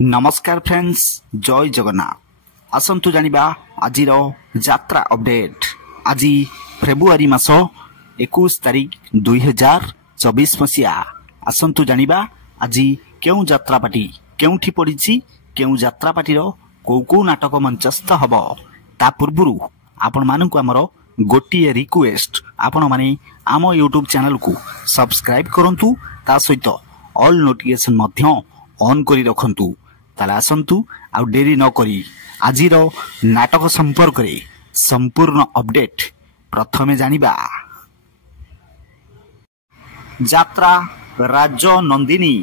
नमस्कार फ्रेंड्स, जय जगन्नाथ। आसंतु जानिबा आजिर यात्रा अपडेट। आज फेब्रुआरी मास 21 तारिख 2024 मसीहा। आसंतु जानिबा आज केउ यात्रापाटी केउठी पड़िछि, केउ यात्रापाटीर को नाटक मंचस्थ हब। ता पूर्वरु आपण मानकु हमर गोटिए रिक्वेस्ट, आपण माने आम यूट्यूब चैनल को सब्सक्राइब करंतु, ता सहित ऑल नोटिफिकेशन मध्य ऑन करी रखंतु। ताला आसंतु आ डेरी न करी आजिर नाटक संपर्क रे संपूर्ण अपडेट प्रथमे जानिबा। यात्रा राज नंदिनी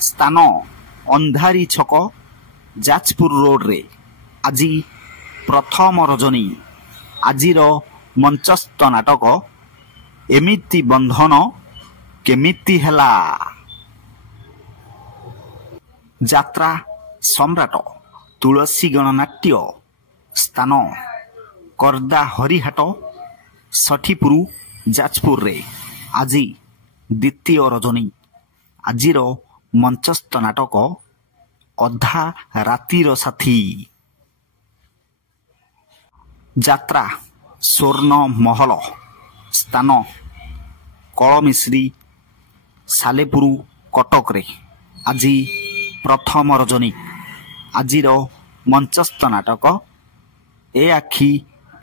स्थान अंधारी छक जाजपुर रोड रे आज प्रथम रजनी। आजिर मंचस्थ नाटक एमिति बंधन केमिति हेला। यात्रा सम्राट तुलसी गणनाट्य स्थान करदा हरिहाट सठीपुर जाजपुर रे आज द्वितीय रजनी। आजिर मंचस्थ नाटक अधा रातिर साथी। यात्रा स्वर्ण महल स्थान कलमिश्री सालेपुर कटक रे आज प्रथम रजनी। आजिर मंचस्थ नाटक ए आखि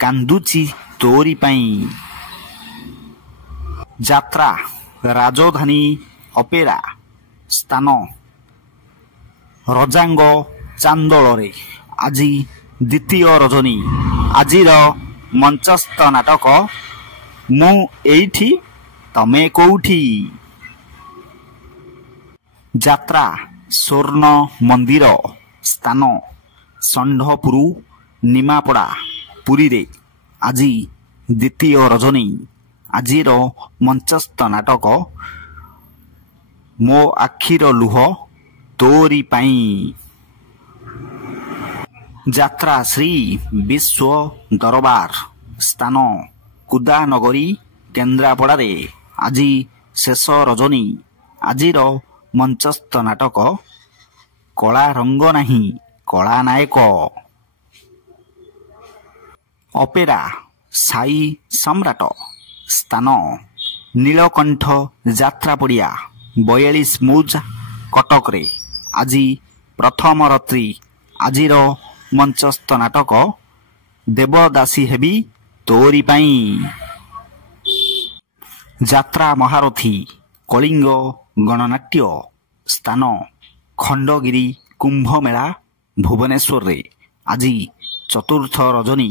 कांदुची तोरी पाई। यात्रा राजधानी अपेरा स्थान रजांग चांदोल रे आज द्वितीय रजनी। आजिर मंचस्थ नाटक मु एठी तमे कोठी। यात्रा स्वर्ण मंदिर स्थान षंढपुर निमापड़ा पुरी रे आज द्वितीय रजनी। आजिर मंचस्थ नाटक मो आखिर लुह तोरी पाई। यात्रा श्री विश्व दरबार स्थान कुदानगरी केन्द्रापड़ा रे आज शेष रजनी। आजिर मंचस्थ नाटक कला रंग नाही कला नायक। अपेरा साई सम्राट स्थान नीलकंठ यात्रा पड़िया 42 मौजा कटक रे आज प्रथम रात्रि। आजिर मंचस्थ नाटक देवदासी हेबी तोरी पाई। यात्रा महारथी कलिंग गणनाट्य स्थान खंडगिरी कुंभ मेला भुवनेश्वर रे आज चतुर्थ रजनी।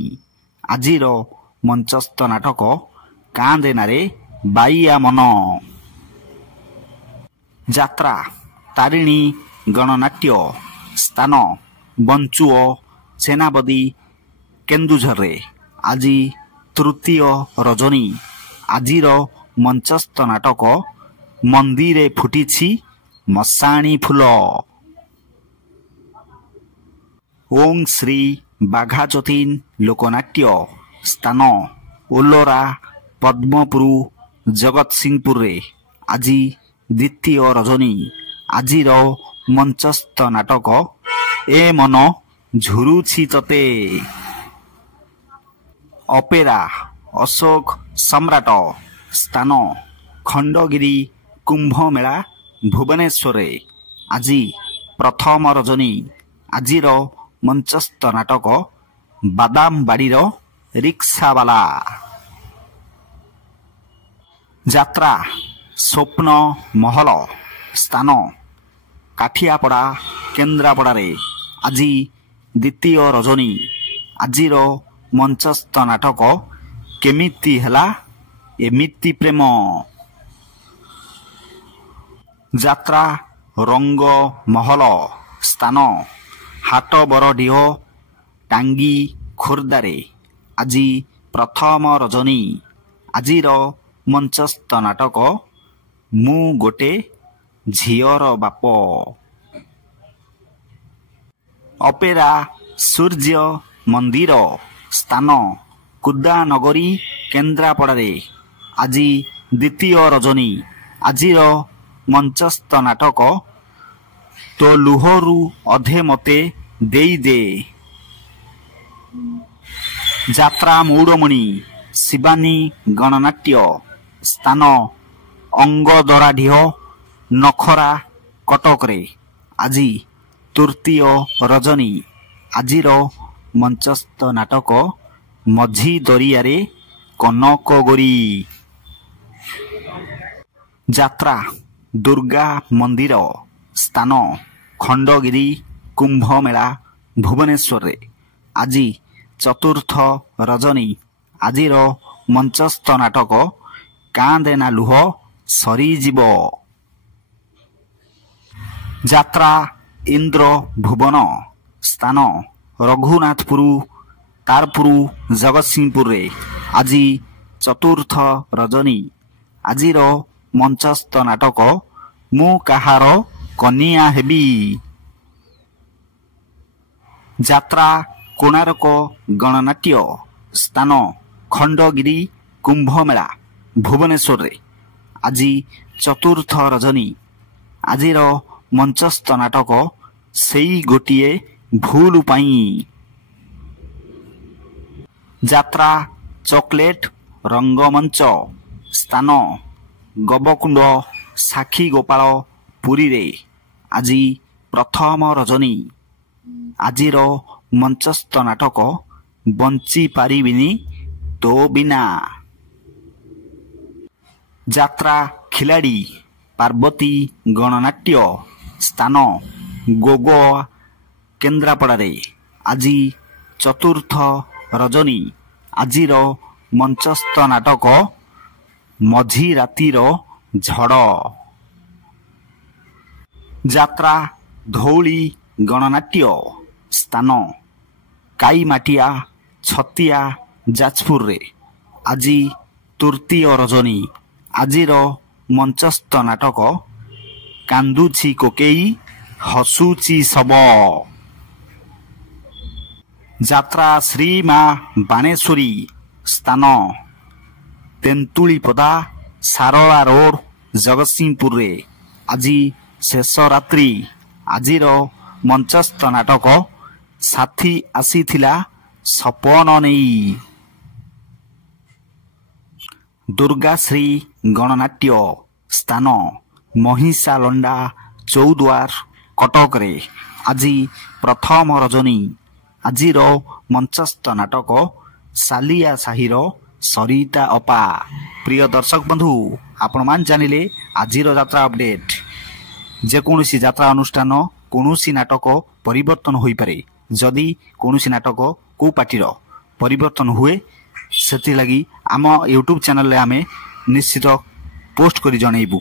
आजिर मंचस्थ नाटक कांदेनारे बाइया मन। यात्रा तारिणी गणनाट्य स्थान बंचुओ सेनापति केन्दुझर रे आज तृतीय रजनी। आजिर मंचस्थ नाटक मंदिरे फुटिछि मशाणी फूल। ओं श्री बाघाचतीन लोकनाट्य स्थान ओलोरा पद्मपुर जगत सिंहपुर रे आज द्वितीय रजनी। आजिर मंचस्थ नाटक ए मन झुरुछि तते। अपेरा अशोक सम्राट स्थान खंडगिरी कुंभ मेला भुवनेश्वर रे आज प्रथम रजनी। आजिर मंचस्थ नाटक बादाम बाड़ीर रिक्सावाला। यात्रा स्वप्न महल स्थान काठियापड़ा केन्द्रापड़ा रे आज द्वितीय रजनी। आजिर मंचस्थ नाटक केमिति हेला एमिति प्रेम। यात्रा रंग महल स्थान हाट बरडीह टांगी खोर्दारे आज प्रथम रजनी। आजिर मंचस्थ नाटक मु गोटे झियर बाप। अपेरा सूर्य मंदिर स्थान कुदानगरी केन्द्रापड़ा रे आज द्वितीय रजनी। आजिर मंचस्थ नाटक ତୋ ଲୁହରୁ ଅଧେ ମତେ ଦେଇଦେ। ଯାତ୍ରା ମୌଡ଼ମଣି ଶିବାନୀ ଗଣନାଟ୍ୟ ସ୍ଥାନ ଅଙ୍ଗଦରାଢିଅ ନଖରା କଟକରେ ଆଜି ତୃତୀୟ ରଜନୀ। ଆଜିର ମଞ୍ଚସ୍ଥ ନାଟକ ମଝି ଦରିଆରେ କନକଗୋରୀ। ଯାତ୍ରା ଦୁର୍ଗା ମନ୍ଦିର ସ୍ଥାନ ଖଣ୍ଡଗିରି କୁମ୍ଭମେଳା ଭୁବନେଶ୍ୱରରେ ଆଜି ଚତୁର୍ଥ ରଜନୀ। ଆଜିର ମଞ୍ଚସ୍ଥ ନାଟକ କାନ୍ଦେନା ଲୁହ ସରିଯିବ। ଯାତ୍ରା ଇନ୍ଦ୍ର ଭୁବନ ସ୍ଥାନ ରଘୁନାଥପୁର ତାରପୁର ଜଗତସିଂହପୁରରେ ଆଜି ଚତୁର୍ଥ ରଜନୀ। ଆଜିର ମଞ୍ଚସ୍ଥ ନାଟକ ମୁଁ କାହାର କନିଆ ହେବି। ଯାତ୍ରା କୋଣାର୍କ ଗଣନାଟ୍ୟ ସ୍ଥାନ ଖଣ୍ଡଗିରି କୁମ୍ଭମେଳା ଭୁବନେଶ୍ୱରରେ ଆଜି ଚତୁର୍ଥ ରଜନୀ। ଆଜିର ମଞ୍ଚସ୍ଥ ନାଟକ ସେଇ ଗୋଟିଏ ଭୁଲ ପାଇଁ। ଯାତ୍ରା ଚକୋଲେଟ ରଙ୍ଗମଞ୍ଚ ସ୍ଥାନ ଗବକୁଣ୍ଡ ସାକ୍ଷୀଗୋପାଳ ପୁରୀରେ ଆଜି ପ୍ରଥମ ରଜନୀ। ଆଜିର ମଞ୍ଚସ୍ଥ ନାଟକ ବଞ୍ଚି ପାରିବିନି ତୋ ବିନା। ଯାତ୍ରା ଖିଲାଡ଼ି ପାର୍ବତୀ ଗଣନାଟ୍ୟ ସ୍ଥାନ ଗୋଗୋ କେନ୍ଦ୍ରାପଡ଼ାରେ ଆଜି ଚତୁର୍ଥ ରଜନୀ। ଆଜିର ମଞ୍ଚସ୍ଥ ନାଟକ ମଝି ରାତିର ଝଡ଼। ଯାତ୍ରା ଧଉଳି ଗଣନାଟ୍ୟ ସ୍ଥାନ କାଇମାଟିଆ ଛତିଆ ଯାଜପୁରରେ ଆଜି ତୃତୀୟ ରଜନୀ। ଆଜିର ମଞ୍ଚସ୍ଥ ନାଟକ କାନ୍ଦୁଛି କୋକେଇ ହସୁଛି ଶବ। ଯାତ୍ରା ଶ୍ରୀ ମା ବାଣେଶ୍ୱରୀ ସ୍ଥାନ ତେନ୍ତୁଳିପଦା ସାରଳା ରୋଡ ଜଗତସିଂହପୁରରେ ଆଜି ଶେଷ ରାତ୍ରି। ଆଜିର ମଞ୍ଚସ୍ଥ ନାଟକ ସାଥୀ ଆସିଥିଲା ସପନ ନେଇ। ଦୁର୍ଗାଶ୍ରୀ ଗଣନାଟ୍ୟ ସ୍ଥାନ ମହିଷାଲଣ୍ଡା ଚୌଦ୍ୱାର କଟକରେ ଆଜି ପ୍ରଥମ ରଜନୀ। ଆଜିର ମଞ୍ଚସ୍ଥ ନାଟକ ସାଲିଆ ସାହିର ସରିତା ଅପା। ପ୍ରିୟ ଦର୍ଶକ ବନ୍ଧୁ, ଆପଣମାନେ ଜାଣିଲେ ଆଜିର ଯାତ୍ରା ଅପଡେଟ୍। ଯେକୌଣସି ଯାତ୍ରା ଅନୁଷ୍ଠାନ କୌଣସି ନାଟକ ପରିବର୍ତ୍ତନ ହୋଇପାରେ। ଯଦି କୌଣସି ନାଟକ କେଉଁ ପାର୍ଟିର ପରିବର୍ତ୍ତନ ହୁଏ ସେଥିଲାଗି ଆମ ୟୁଟ୍ୟୁବ୍ ଚ୍ୟାନେଲରେ ଆମେ ନିଶ୍ଚିତ ପୋଷ୍ଟ କରି ଜଣାଇବୁ।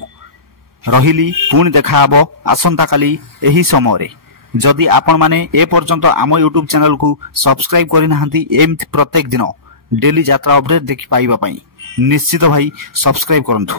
ରହିଲି, ପୁଣି ଦେଖାହେବ ଆସନ୍ତାକାଲି ଏହି ସମୟରେ। ଯଦି ଆପଣମାନେ ଏପର୍ଯ୍ୟନ୍ତ ଆମ ୟୁଟ୍ୟୁବ୍ ଚ୍ୟାନେଲକୁ ସବସ୍କ୍ରାଇବ୍ କରିନାହାନ୍ତି ଏମିତି ପ୍ରତ୍ୟେକ ଦିନ ଡେଲି ଯାତ୍ରା ଅପଡେଟ୍ ଦେଖି ପାଇବା ପାଇଁ ନିଶ୍ଚିତ ଭାଇ ସବସ୍କ୍ରାଇବ୍ କରନ୍ତୁ।